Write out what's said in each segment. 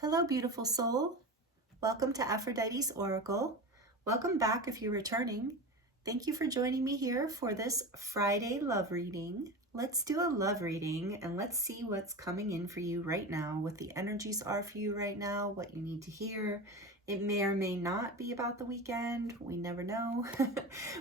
Hello, beautiful soul. Welcome to Aphrodite's Oracle. Welcome back if you're returning. Thank you for joining me here for this Friday love reading. Let's do a love reading and let's see what's coming in for you right now, what the energies are for you right now, what you need to hear. It may or may not be about the weekend. We never know.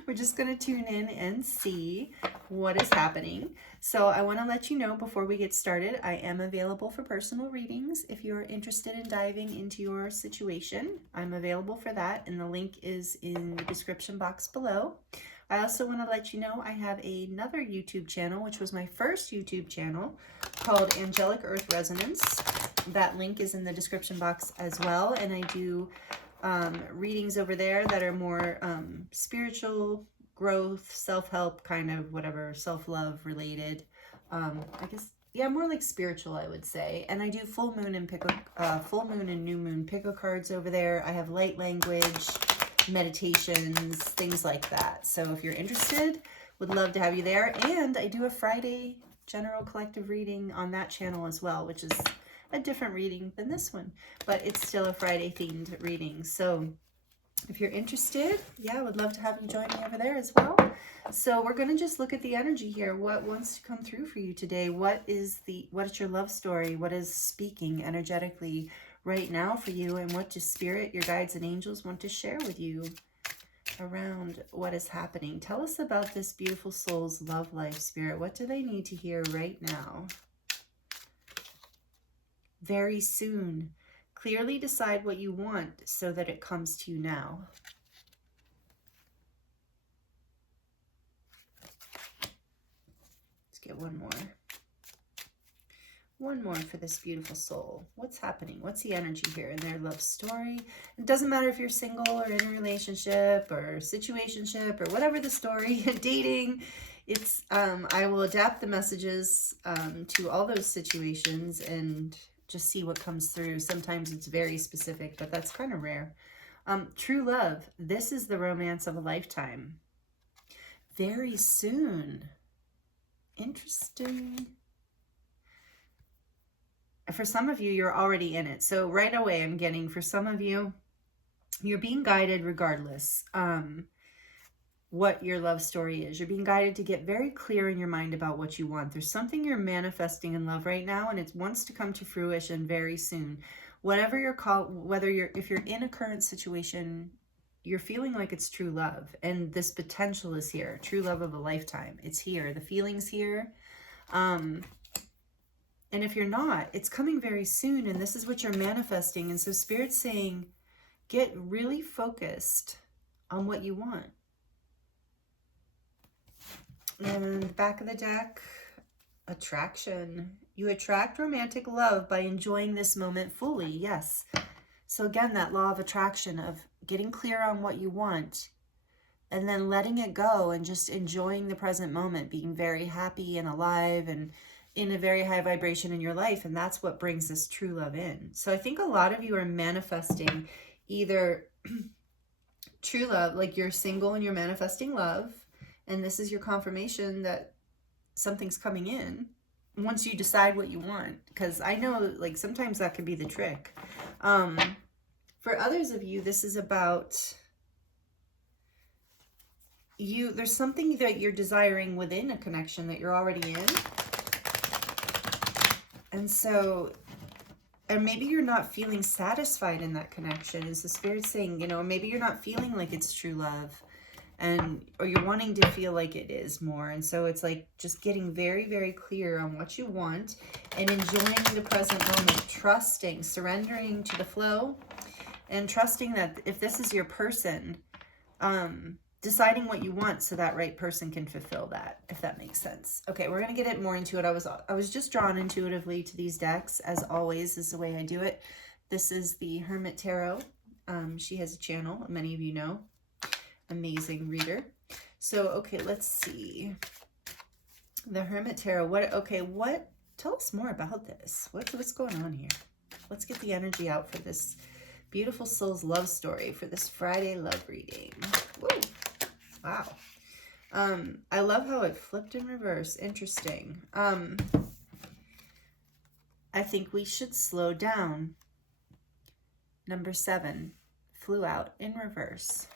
We're just going to tune in and see what is happening. So I want to let you know before we get started, I am available for personal readings. If you're interested in diving into your situation, I'm available for that, and the link is in the description box below. I also want to let you know I have another YouTube channel, which was my first YouTube channel, called Angelic Earth Resonance. That link is in the description box as well, and I do readings over there that are more spiritual, growth, self-help, kind of whatever, self-love related. I guess, yeah, more like spiritual, I would say. And I do full moon and new moon pickle cards over there. I have light language, meditations, things like that. So if you're interested, would love to have you there. And I do a Friday general collective reading on that channel as well, which is a different reading than this one, but it's still a Friday themed reading. So if you're interested, yeah, I would love to have you join me over there as well. So we're going to just look at the energy here. What wants to come through for you today? What is your love story? What is speaking energetically right now for you? And what does Spirit, your guides and angels want to share with you around what is happening? Tell us about this beautiful soul's love life, Spirit. What do they need to hear right now? Very soon. Clearly decide what you want so that it comes to you now. Let's get one more. One more for this beautiful soul. What's happening? What's the energy here in their love story? It doesn't matter if you're single or in a relationship or situationship or whatever the story, dating. It's I will adapt the messages to all those situations and just see what comes through. Sometimes it's very specific, but that's kind of rare. True love. This is the romance of a lifetime. Very soon. Interesting. For some of you, you're already in it. So right away, I'm getting, for some of you, you're being guided regardless what your love story is. You're being guided to get very clear in your mind about what you want. There's something you're manifesting in love right now, and it wants to come to fruition very soon. Whatever you're called, if you're in a current situation, you're feeling like it's true love, and this potential is here. True love of a lifetime. It's here. The feeling's here. And if you're not, it's coming very soon, and this is what you're manifesting. And so Spirit's saying, get really focused on what you want. And the back of the deck, attraction. You attract romantic love by enjoying this moment fully. Yes. So again, that law of attraction of getting clear on what you want and then letting it go and just enjoying the present moment, being very happy and alive and in a very high vibration in your life. And that's what brings this true love in. So I think a lot of you are manifesting either true love, like you're single and you're manifesting love, and this is your confirmation that something's coming in once you decide what you want. Because I know, like, sometimes that can be the trick. For others of you, this is about you. There's something that you're desiring within a connection that you're already in. And so, and maybe you're not feeling satisfied in that connection. Is the Spirit saying, you know, maybe you're not feeling like it's true love, or you're wanting to feel like it is more. And so it's like just getting very, very clear on what you want and enjoying the present moment, trusting, surrendering to the flow, and trusting that if this is your person, deciding what you want so that right person can fulfill that, if that makes sense. Okay, we're going to get it more into it. I was just drawn intuitively to these decks, as always, is the way I do it. This is the Hermit Tarot. She has a channel, many of you know. Amazing reader. So, okay, let's see. The Hermit Tarot. Tell us more about this. What's going on here? Let's get the energy out for this beautiful soul's love story for this Friday love reading. Woo. Wow. I love how it flipped in reverse. Interesting. I think we should slow down. Number 7 flew out in reverse.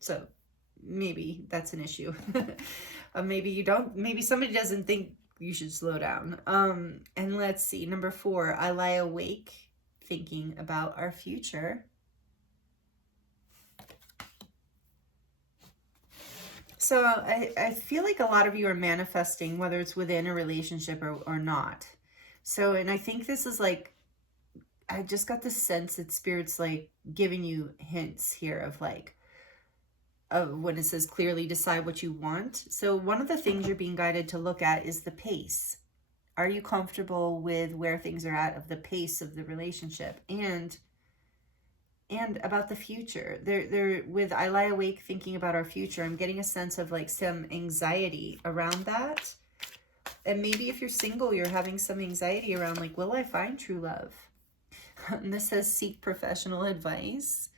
So maybe that's an issue. Maybe you don't, maybe somebody doesn't think you should slow down. And let's see, number 4, I lie awake thinking about our future. So I feel like a lot of you are manifesting, whether it's within a relationship or not. So, and I think this is like, I just got this sense that Spirit's like giving you hints here of like, when it says clearly decide what you want. So one of the things you're being guided to look at is the pace. Are you comfortable with where things are at, of the pace of the relationship, and about the future? There with I lie awake thinking about our future, I'm getting a sense of like some anxiety around that. And maybe if you're single, you're having some anxiety around like, will I find true love? And this says seek professional advice.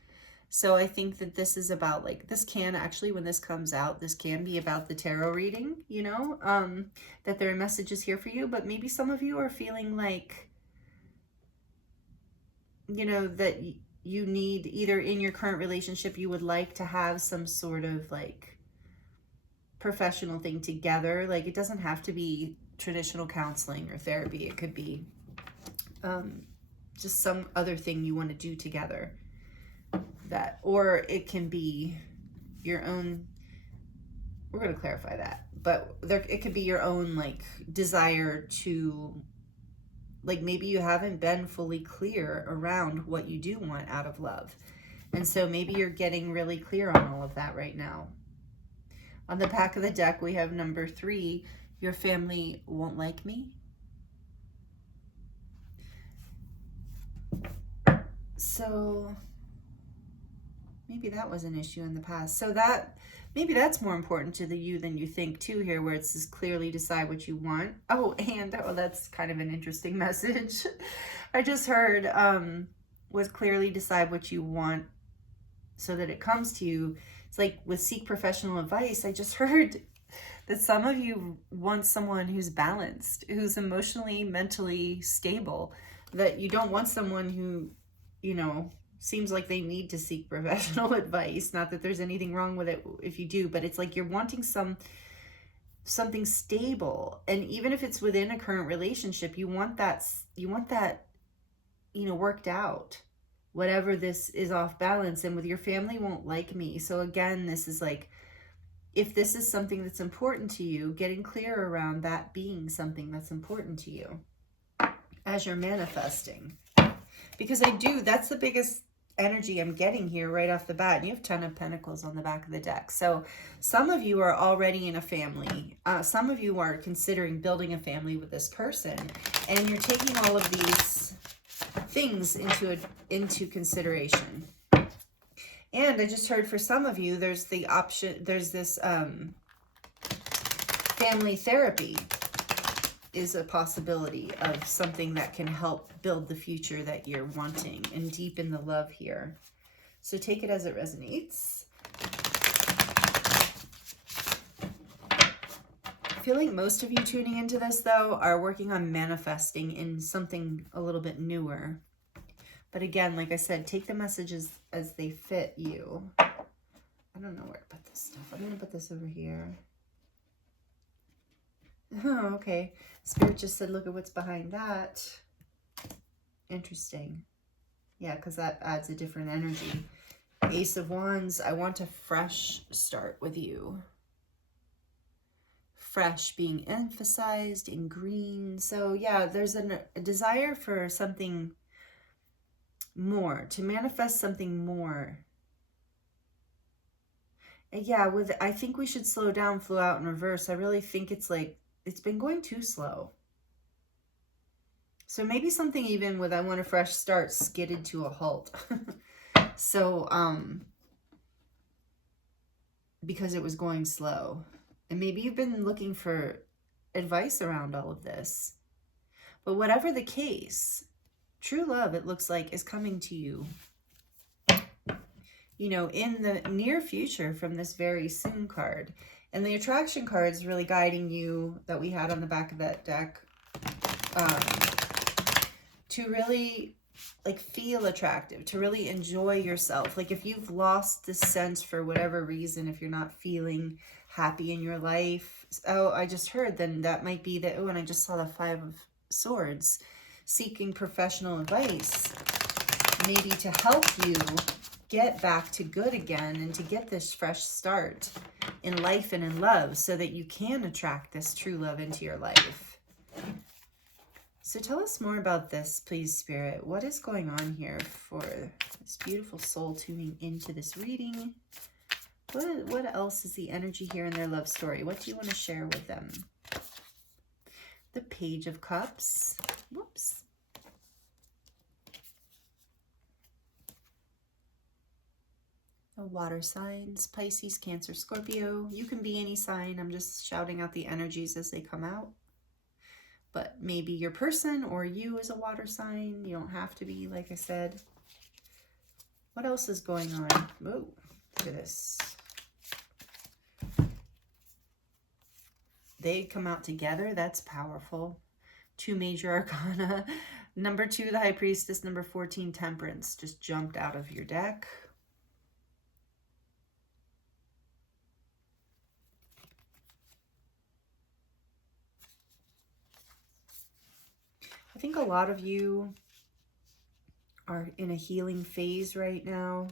So I think that this is about like, this can actually, when this comes out, this can be about the tarot reading, you know, that there are messages here for you. But maybe some of you are feeling like, you know, that you need, either in your current relationship, you would like to have some sort of like professional thing together. Like it doesn't have to be traditional counseling or therapy. It could be just some other thing you want to do together. That, or it can be your own, we're going to clarify that, but it could be your own like desire to, like, maybe you haven't been fully clear around what you do want out of love. And so maybe you're getting really clear on all of that right now. On the back of the deck, we have number 3, your family won't like me. So maybe that was an issue in the past. So that, maybe that's more important to you than you think too here, where it says clearly decide what you want. Oh, and that's kind of an interesting message. I just heard with clearly decide what you want so that it comes to you. It's like with seek professional advice, I just heard that some of you want someone who's balanced, who's emotionally, mentally stable, that you don't want someone who, you know, seems like they need to seek professional advice. Not that there's anything wrong with it if you do, but it's like you're wanting something stable. And even if it's within a current relationship, you want that, you know, worked out, whatever this is off balance. And with your family won't like me. So again, this is like, if this is something that's important to you, getting clear around that being something that's important to you as you're manifesting. Because that's the biggest energy I'm getting here right off the bat. And you have 10 of Pentacles on the back of the deck. So some of you are already in a family. Some of you are considering building a family with this person. And you're taking all of these things into consideration. And I just heard for some of you, there's the option, there's this family therapy is a possibility of something that can help build the future that you're wanting and deepen the love here. So take it as it resonates. I feel like most of you tuning into this, though, are working on manifesting in something a little bit newer. But again, like I said, take the messages as they fit you. I don't know where to put this stuff. I'm going to put this over here. Oh, okay. Spirit just said, look at what's behind that. Interesting. Yeah, because that adds a different energy. Ace of Wands, I want a fresh start with you. Fresh being emphasized in green. So yeah, there's a desire for something more, to manifest something more. And yeah, I think we should slow down, flew out in reverse. I really think it's like, it's been going too slow. So maybe something even with I want a fresh start skidded to a halt. So, because it was going slow. And maybe you've been looking for advice around all of this. But whatever the case, true love, it looks like, is coming to you, you know, in the near future from this very soon card. And the attraction card is really guiding you, that we had on the back of that deck, to really like feel attractive, to really enjoy yourself. Like if you've lost this sense for whatever reason, if you're not feeling happy in your life, oh, I just heard, then that might be that. Oh, and I just saw the Five of Swords, seeking professional advice, maybe to help you get back to good again and to get this fresh start in life and in love so that you can attract this true love into your life. So tell us more about this, please, Spirit. What is going on here for this beautiful soul tuning into this reading? What else is the energy here in their love story? What do you want to share with them? The Page of Cups. Whoops. Water signs, Pisces, Cancer, Scorpio. You can be any sign. I'm just shouting out the energies as they come out. But maybe your person or you is a water sign. You don't have to be, like I said. What else is going on? Oh, look at this. They come out together. That's powerful. 2 major arcana. Number 2, the High Priestess. Number 14, Temperance. Just jumped out of your deck. I think a lot of you are in a healing phase right now.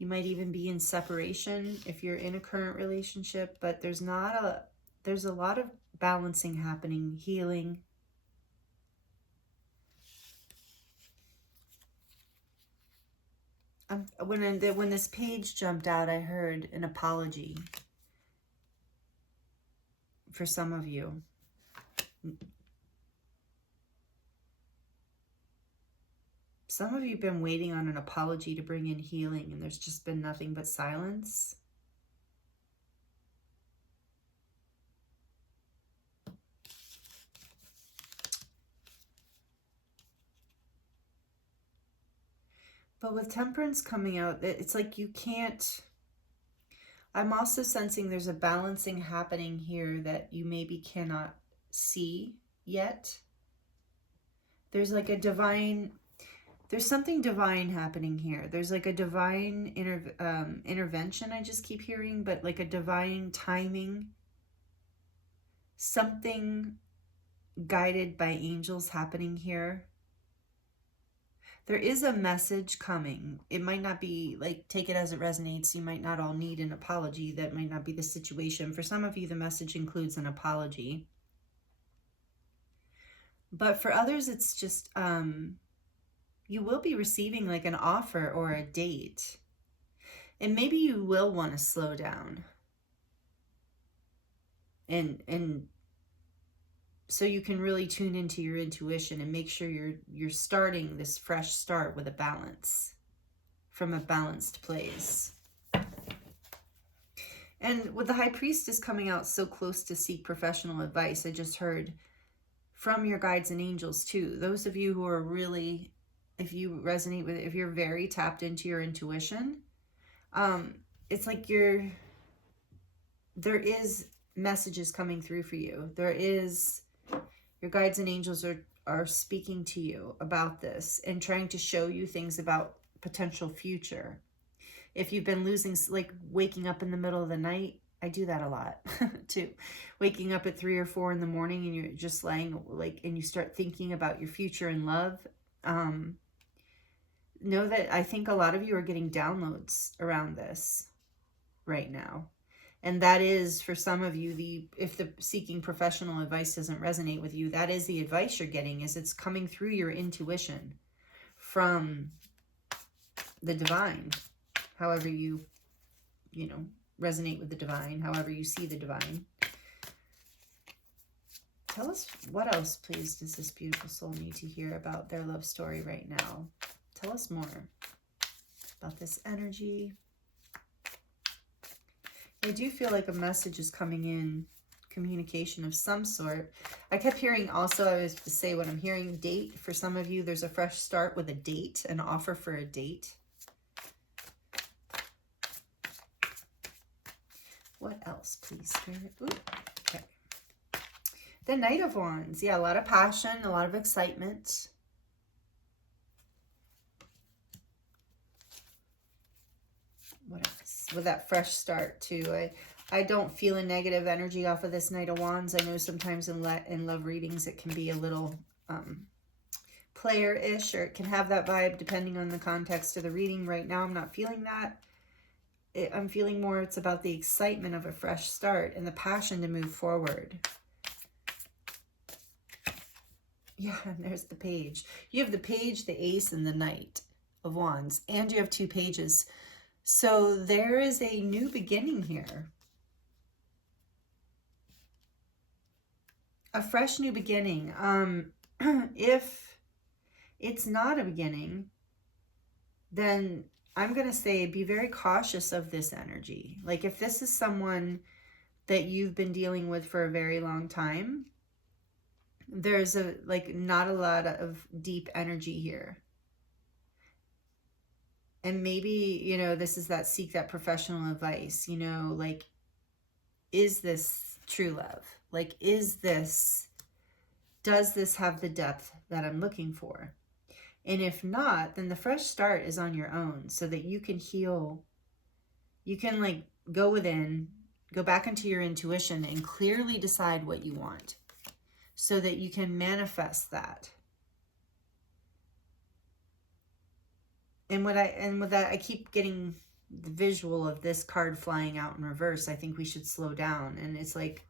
You might even be in separation if you're in a current relationship, but there's a lot of balancing happening, healing. When this page jumped out, I heard an apology for some of you. Some of you have been waiting on an apology to bring in healing, and there's just been nothing but silence. But with Temperance coming out, it's like you can't... I'm also sensing there's a balancing happening here that you maybe cannot see yet. There's like a divine... There's something divine happening here. There's like a divine intervention I just keep hearing, but like a divine timing. Something guided by angels happening here. There is a message coming. It might not be like, take it as it resonates. You might not all need an apology. That might not be the situation. For some of you, the message includes an apology. But for others, it's just... you will be receiving like an offer or a date. And maybe you will want to slow down. And so you can really tune into your intuition and make sure you're starting this fresh start with a balance, from a balanced place. And with the High Priestess coming out so close to seek professional advice, I just heard from your guides and angels too. Those of you who are really... if you resonate with it, if you're very tapped into your intuition, it's like there is messages coming through for you. Your guides and angels are speaking to you about this and trying to show you things about potential future. If you've been like waking up in the middle of the night, I do that a lot too. Waking up at 3 or 4 in the morning and you're just laying like, and you start thinking about your future in love. Know that I think a lot of you are getting downloads around this right now. And that is, for some of you, if the seeking professional advice doesn't resonate with you, that is the advice you're getting, is it's coming through your intuition from the divine. However you resonate with the divine, however you see the divine. Tell us, what else, please, does this beautiful soul need to hear about their love story right now? Tell us more about this energy. I do feel like a message is coming in, communication of some sort. I kept hearing also, I was to say what I'm hearing, date. For some of you, there's a fresh start with a date, an offer for a date. What else, please, Spirit? Ooh, okay. The Knight of Wands. Yeah, a lot of passion, a lot of excitement. what else? With that fresh start too. I don't feel a negative energy off of this Knight of Wands. I know sometimes in love readings it can be a little player-ish, or it can have that vibe depending on the context of the reading. Right now I'm not feeling that. I'm feeling more it's about the excitement of a fresh start and the passion to move forward. Yeah, and there's the page. You have the page, the ace, and the Knight of Wands, and you have 2 pages. So there is a new beginning here. A fresh new beginning. If it's not a beginning, then I'm going to say be very cautious of this energy. Like if this is someone that you've been dealing with for a very long time, there's not a lot of deep energy here. And maybe, you know, this is that seek that professional advice, you know, like, is this true love? Like, does this have the depth that I'm looking for? And if not, then the fresh start is on your own so that you can heal. You can like go within, go back into your intuition and clearly decide what you want so that you can manifest that. And with that, I keep getting the visual of this card flying out in reverse. I think we should slow down. And it's like,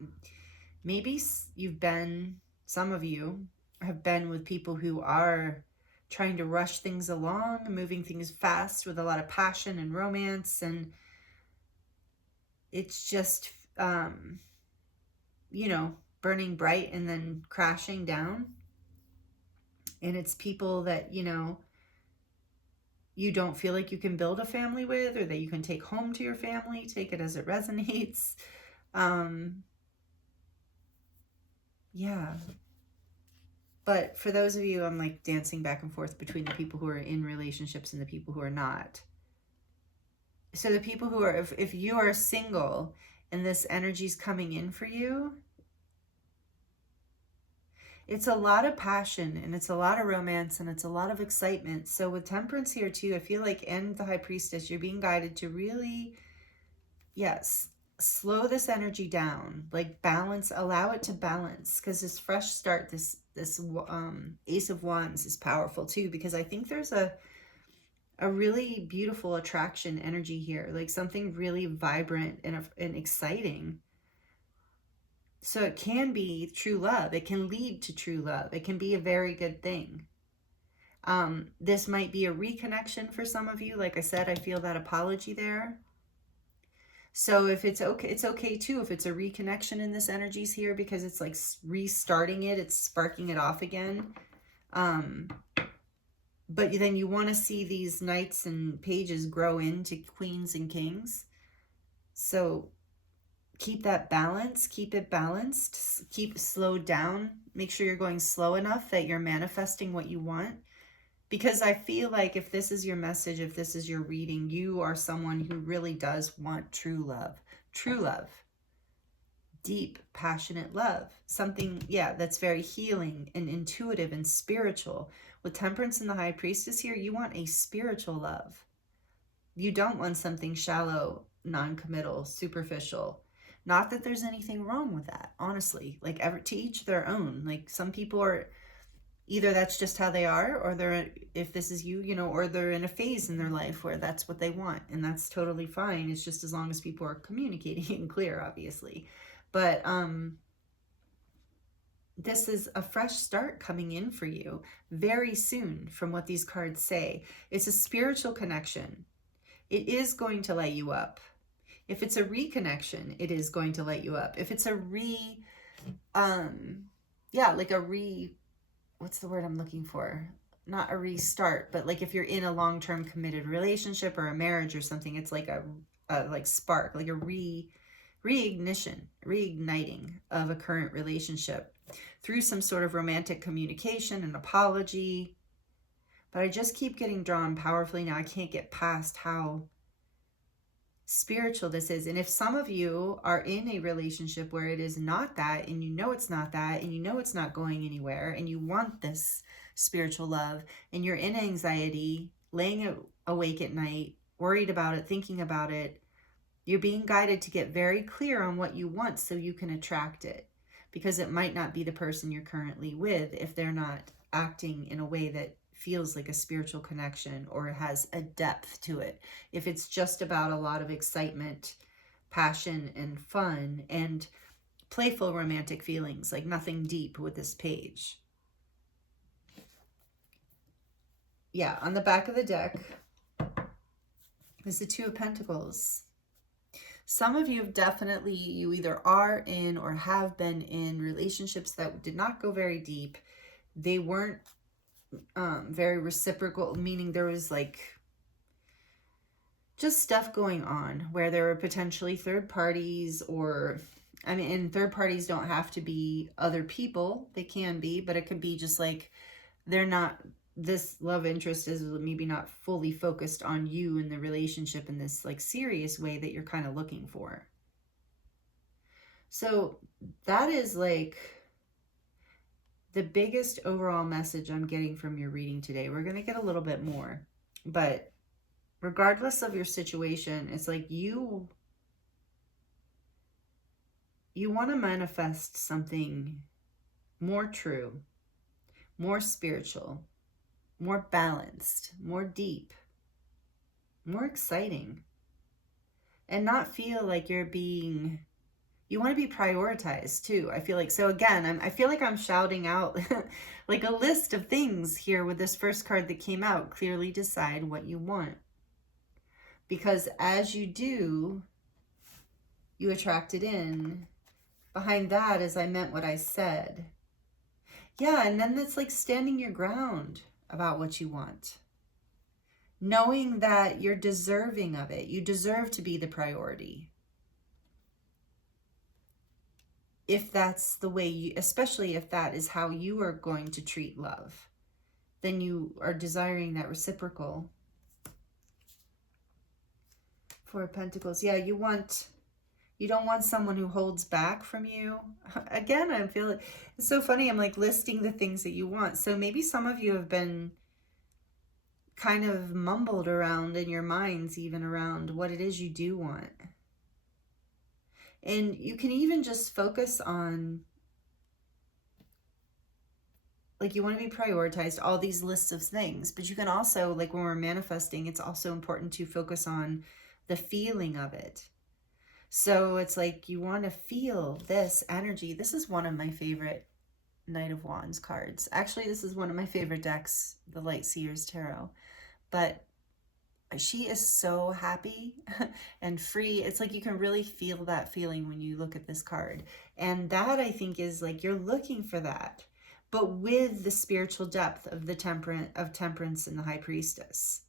maybe some of you have been with people who are trying to rush things along, moving things fast with a lot of passion and romance. And it's just, you know, burning bright and then crashing down. And it's people that, you know, you don't feel like you can build a family with, or that you can take home to your family. Take it as it resonates. Yeah. But for those of you, I'm like dancing back and forth between the people who are in relationships and the people who are not. So the people who are, if you are single and this energy's coming in for you, it's a lot of passion and it's a lot of romance and it's a lot of excitement. So with Temperance here too, I feel like, and the High Priestess, you're being guided to really, yes, slow this energy down, like balance, allow it to balance, because this fresh start, this Ace of Wands is powerful too, because I think there's a really beautiful attraction energy here, like something really vibrant and exciting. So it can be true love. It can lead to true love. It can be a very good thing. This might be a reconnection for some of you. Like I said, I feel that apology there. So if it's okay too if it's a reconnection in this energies here, because it's like restarting it, it's sparking it off again. But then you want to see these knights and pages grow into queens and kings. So keep that balance, keep it balanced, keep slowed down. Make sure you're going slow enough that you're manifesting what you want. Because I feel like if this is your message, if this is your reading, you are someone who really does want true love, deep, passionate love. Something, yeah, that's very healing and intuitive and spiritual. With Temperance and the High Priestess here, you want a spiritual love. You don't want something shallow, non-committal, superficial. Not that there's anything wrong with that, honestly. Like, to each their own. Like, some people are, either that's just how they are, or they're, if this is you, you know, or they're in a phase in their life where that's what they want, and that's totally fine. It's just as long as people are communicating and clear, obviously. But this is a fresh start coming in for you very soon, from what these cards say. It's a spiritual connection. It is going to light you up. If it's a reconnection, it is going to light you up. If it's a what's the word I'm looking for? Not a restart, but like if you're in a long-term committed relationship or a marriage or something, it's like a spark, like a reigniting of a current relationship through some sort of romantic communication and apology. But I just keep getting drawn powerfully now. I can't get past how spiritual this is. And if some of you are in a relationship where it is not that, and you know it's not that, and you know it's not going anywhere, and you want this spiritual love, and you're in anxiety, laying awake at night, worried about it, thinking about it. You're being guided to get very clear on what you want so you can attract it, because it might not be the person you're currently with if they're not acting in a way that feels like a spiritual connection or has a depth to it. If it's just about a lot of excitement, passion, and fun, and playful romantic feelings, like nothing deep with this page. Yeah, on the back of the deck is the Two of Pentacles. Some of you have definitely, you either are in or have been in relationships that did not go very deep. They weren't very reciprocal, meaning there was like just stuff going on where there were potentially third parties, or, I mean, and third parties don't have to be other people. They can be, but it could be just like they're not, this love interest is maybe not fully focused on you in the relationship in this like serious way that you're kind of looking for. So that is like the biggest overall message I'm getting from your reading today. We're going to get a little bit more, but regardless of your situation, it's like you want to manifest something more true, more spiritual, more balanced, more deep, more exciting, and not feel like you're being, you want to be prioritized too. I feel like, so again, I feel like I'm shouting out like a list of things here with this first card that came out. Clearly decide what you want, because as you do, you attract it in. Behind that is I meant what I said. Yeah, and then it's like standing your ground about what you want. Knowing that you're deserving of it. You deserve to be the priority. If that's the way you, especially if that is how you are going to treat love, then you are desiring that reciprocal. Four of Pentacles. Yeah, you don't want someone who holds back from you. Again, I feel it's so funny. I'm like listing the things that you want. So maybe some of you have been kind of mumbled around in your minds, even around what it is you do want. And you can even just focus on, like, you want to be prioritized, all these lists of things. But you can also, like when we're manifesting, it's also important to focus on the feeling of it. So it's like you want to feel this energy. This is one of my favorite Knight of Wands cards. Actually, this is one of my favorite decks, the Light Seer's Tarot. But she is so happy and free. It's like you can really feel that feeling when you look at this card. And that, I think, is like you're looking for that, but with the spiritual depth of the Temperance and the High Priestess.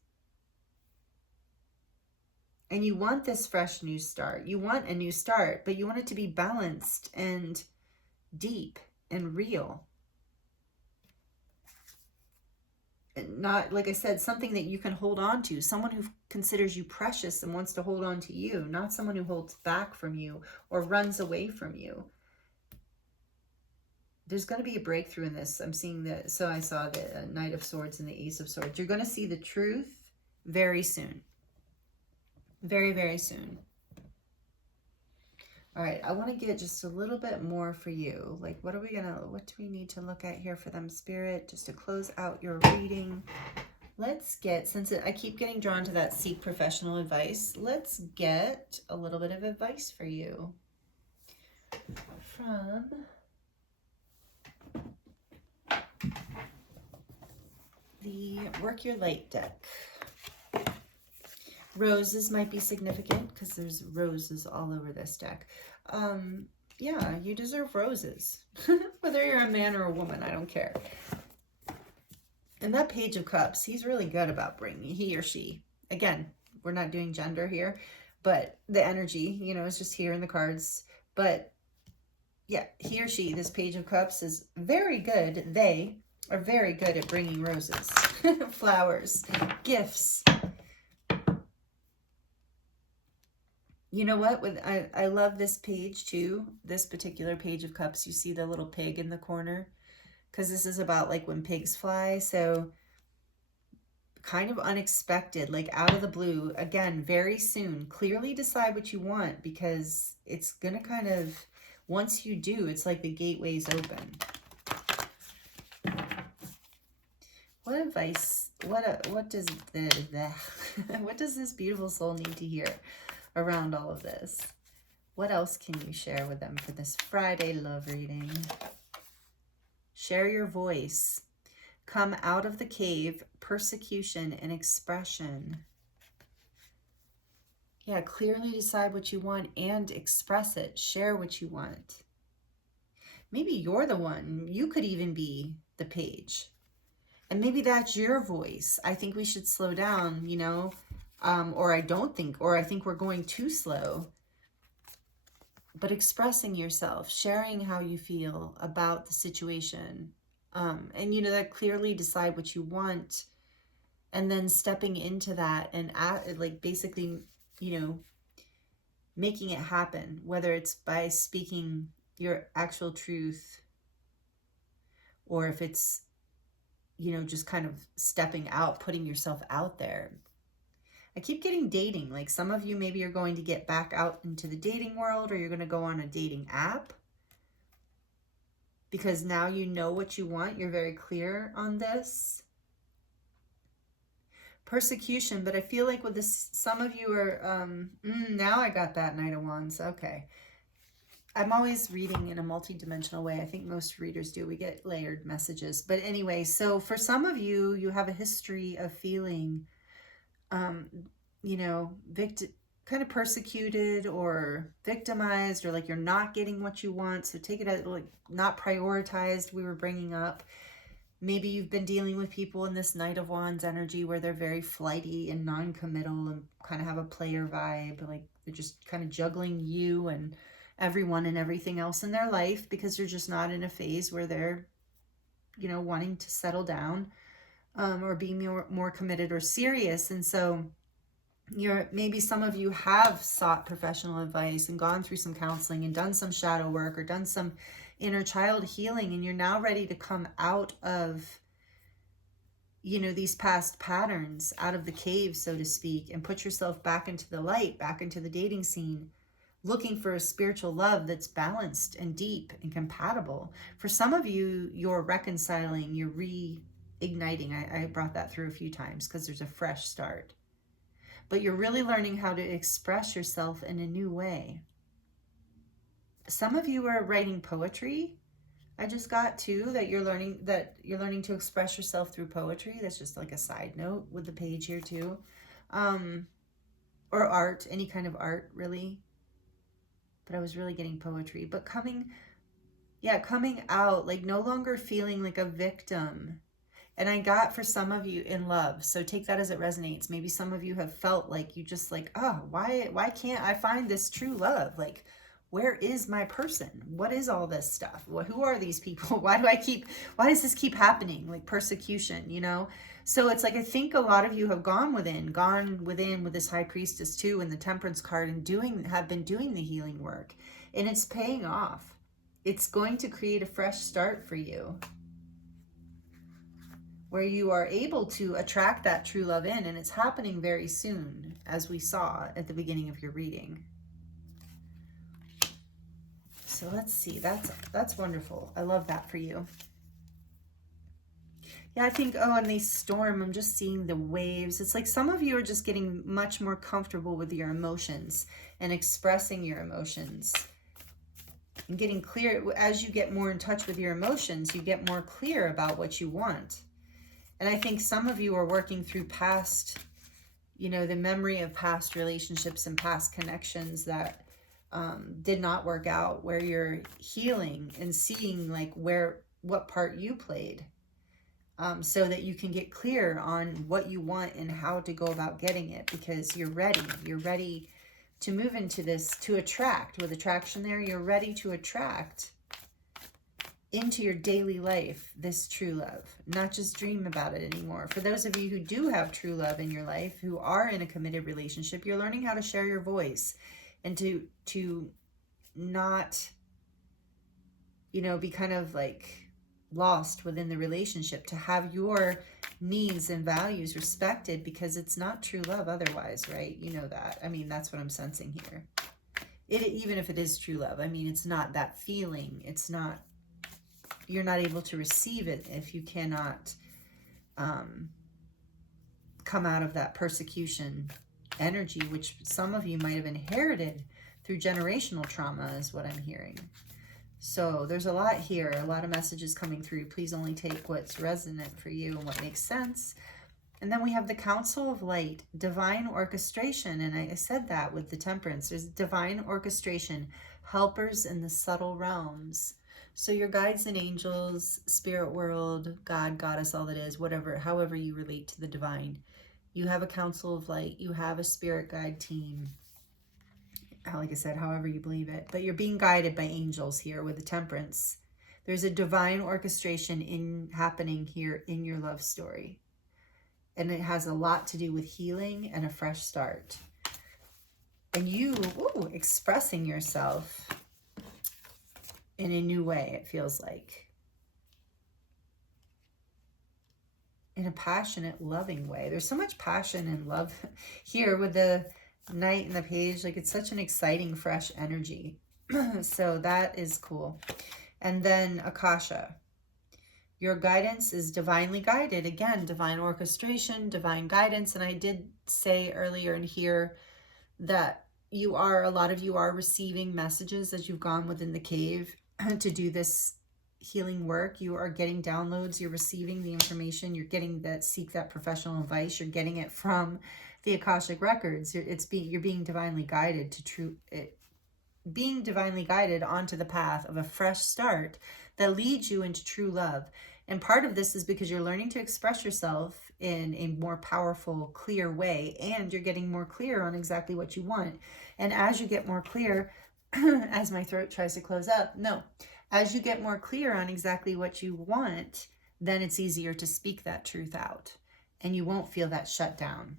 And you want this fresh new start. You want a new start, but you want it to be balanced and deep and real. And not, like I said, something that you can hold on to. Someone who considers you precious and wants to hold on to you. Not someone who holds back from you or runs away from you. There's going to be a breakthrough in this. I'm seeing that. So I saw the Knight of Swords and the Ace of Swords. You're going to see the truth very soon. Very, very soon. All right, I want to get just a little bit more for you. Like, what do we need to look at here for them, Spirit, just to close out your reading? Let's get, I keep getting drawn to that seek professional advice, let's get a little bit of advice for you from the Work Your Light deck. Roses might be significant because there's roses all over this deck. Yeah, you deserve roses. Whether you're a man or a woman, I don't care. And that Page of Cups, he's really good about bringing, he or she. Again, we're not doing gender here, but the energy, you know, is just here in the cards. But yeah, he or she, this Page of Cups is very good. They are very good at bringing roses, flowers, gifts. You know what? I love this page too. This particular Page of Cups. You see the little pig in the corner? Because this is about like when pigs fly. So kind of unexpected, like out of the blue. Again, very soon. Clearly decide what you want, because it's going to kind of, once you do, it's like the gateway's open. What advice, what does what does this beautiful soul need to hear around all of this? What else can you share with them for this Friday love reading? Share your voice. Come out of the cave, persecution and expression. Yeah, clearly decide what you want and express it. Share what you want. Maybe you're the one. You could even be the page. And maybe that's your voice. I think we should slow down, you know, or I think we're going too slow. But expressing yourself, sharing how you feel about the situation. And, you know, that clearly decide what you want, and then stepping into that and like basically, you know, making it happen, whether it's by speaking your actual truth, or if it's, you know, just kind of stepping out, putting yourself out there. I keep getting dating. Like some of you maybe are going to get back out into the dating world, or you're going to go on a dating app, because now you know what you want. You're very clear on this. Persecution, but I feel like with this, some of you are, now I got that Knight of Wands. Okay. I'm always reading in a multi-dimensional way. I think most readers do. We get layered messages. But anyway, so for some of you, you have a history of feeling, you know, kind of persecuted or victimized, or like you're not getting what you want. So take it as like not prioritized, we were bringing up. Maybe you've been dealing with people in this Knight of Wands energy where they're very flighty and non-committal and kind of have a player vibe. Like they're just kind of juggling you and everyone and everything else in their life, because they're just not in a phase where they're, you know, wanting to settle down, or be more committed or serious. And so maybe some of you have sought professional advice and gone through some counseling and done some shadow work or done some inner child healing, and you're now ready to come out of, you know, these past patterns, out of the cave, so to speak, and put yourself back into the light, back into the dating scene, looking for a spiritual love that's balanced and deep and compatible. For some of you, you're reconciling, you're reigniting. I brought that through a few times because there's a fresh start. But you're really learning how to express yourself in a new way. Some of you are writing poetry. I just got too that you're learning to express yourself through poetry. That's just like a side note with the page here too. Or art, any kind of art really. But I was really getting poetry. But coming out, like no longer feeling like a victim. And I got for some of you in love. So take that as it resonates. Maybe some of you have felt like you just like, oh, why can't I find this true love? Like, where is my person? What is all this stuff? Who are these people? Why does this keep happening? Like persecution, you know? So it's like, I think a lot of you have gone within with this High Priestess too, and the Temperance card, and have been doing the healing work, and it's paying off. It's going to create a fresh start for you, where you are able to attract that true love in, and it's happening very soon, as we saw at the beginning of your reading. So let's see, that's wonderful. I love that for you. Yeah, I think, and the storm, I'm just seeing the waves. It's like some of you are just getting much more comfortable with your emotions and expressing your emotions and getting clear. As you get more in touch with your emotions, you get more clear about what you want. And I think some of you are working through past, you know, the memory of past relationships and past connections that did not work out, where you're healing and seeing like what part you played, so that you can get clear on what you want and how to go about getting it, because you're ready to move into this, to attract. With attraction there, you're ready to attract into your daily life this true love, not just dream about it anymore. For those of you who do have true love in your life, who are in a committed relationship, you're learning how to share your voice and to not, you know, be kind of like lost within the relationship, to have your needs and values respected, because it's not true love otherwise, right? You know that. I mean, that's what I'm sensing here. Even if it is true love, I mean, it's not that feeling. It's not, you're not able to receive it if you cannot come out of that persecution energy, which some of you might have inherited through generational trauma, is what I'm hearing. So there's a lot here, a lot of messages coming through. Please only take what's resonant for you and what makes sense. And then we have the Council of Light, divine orchestration. And I said that with the Temperance. There's divine orchestration, helpers in the subtle realms. So your guides and angels, spirit world, God, goddess, all that is, whatever, however you relate to the divine. You have a Council of Light. You have a spirit guide team. Like I said, however you believe it. But you're being guided by angels here with the Temperance. There's a divine orchestration happening here in your love story. And it has a lot to do with healing and a fresh start. And you, expressing yourself in a new way, it feels like. In a passionate, loving way. There's so much passion and love here with the Knight and the Page. Like, it's such an exciting, fresh energy. So that is cool. And then Akasha. Your guidance is divinely guided. Again, divine orchestration, divine guidance. And I did say earlier in here that a lot of you are receiving messages as you've gone within the cave to do this healing work. You are getting downloads. You're receiving the information. You're getting that, seek that professional advice. You're getting it from the Akashic records. You're being divinely guided to being divinely guided onto the path of a fresh start that leads you into true love. And part of this is because you're learning to express yourself in a more powerful, clear way, and you're getting more clear on exactly what you want. And as you get more clear, as my throat tries to close up, as you get more clear on exactly what you want, then it's easier to speak that truth out, and you won't feel that shut down.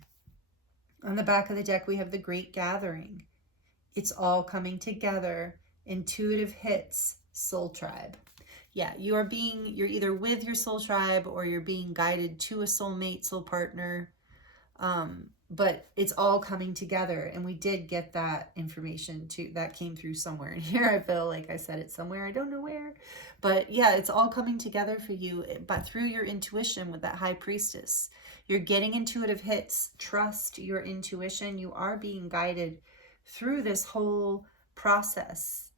On the back of the deck, we have the Great Gathering. It's all coming together. Intuitive hits, soul tribe. Yeah, you're either with your soul tribe or you're being guided to a soulmate, soul partner. But it's all coming together. And we did get that information too. That came through somewhere in here. I feel like I said it somewhere. I don't know where. But yeah, it's all coming together for you. But through your intuition with that High Priestess. You're getting intuitive hits. Trust your intuition. You are being guided through this whole process.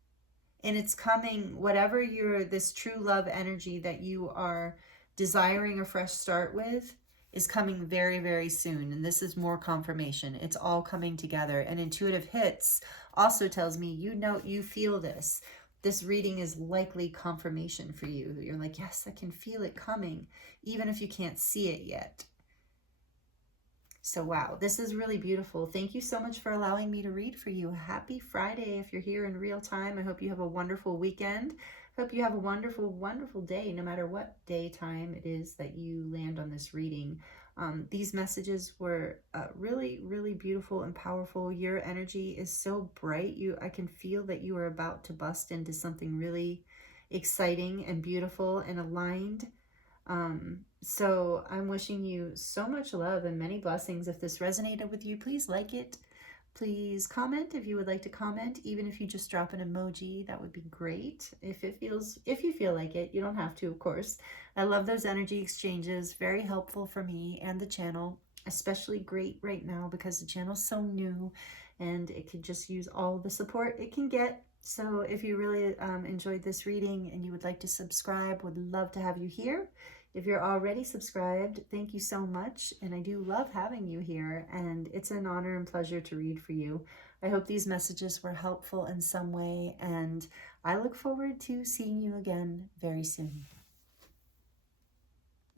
And it's coming, whatever this true love energy that you are desiring a fresh start with is coming very, very soon. And this is more confirmation. It's all coming together. And intuitive hits also tells me, you feel this. This reading is likely confirmation for you. You're like, yes, I can feel it coming, even if you can't see it yet. So wow, this is really beautiful. Thank you so much for allowing me to read for you. Happy Friday if you're here in real time. I hope you have a wonderful weekend. I hope you have a wonderful, wonderful day, no matter what day time it is that you land on this reading. These messages were really, really beautiful and powerful. Your energy is so bright. I can feel that you are about to bust into something really exciting and beautiful and aligned. So I'm wishing you so much love and many blessings. If this resonated with you, please like it. Please comment if you would like to comment. Even if you just drop an emoji, that would be great. If you feel like it, you don't have to, of course. I love those energy exchanges. Very helpful for me and the channel, especially great right now because the channel's so new and it could just use all the support it can get. So if you really enjoyed this reading and you would like to subscribe, would love to have you here. If you're already subscribed, thank you so much. And I do love having you here. And it's an honor and pleasure to read for you. I hope these messages were helpful in some way. And I look forward to seeing you again very soon.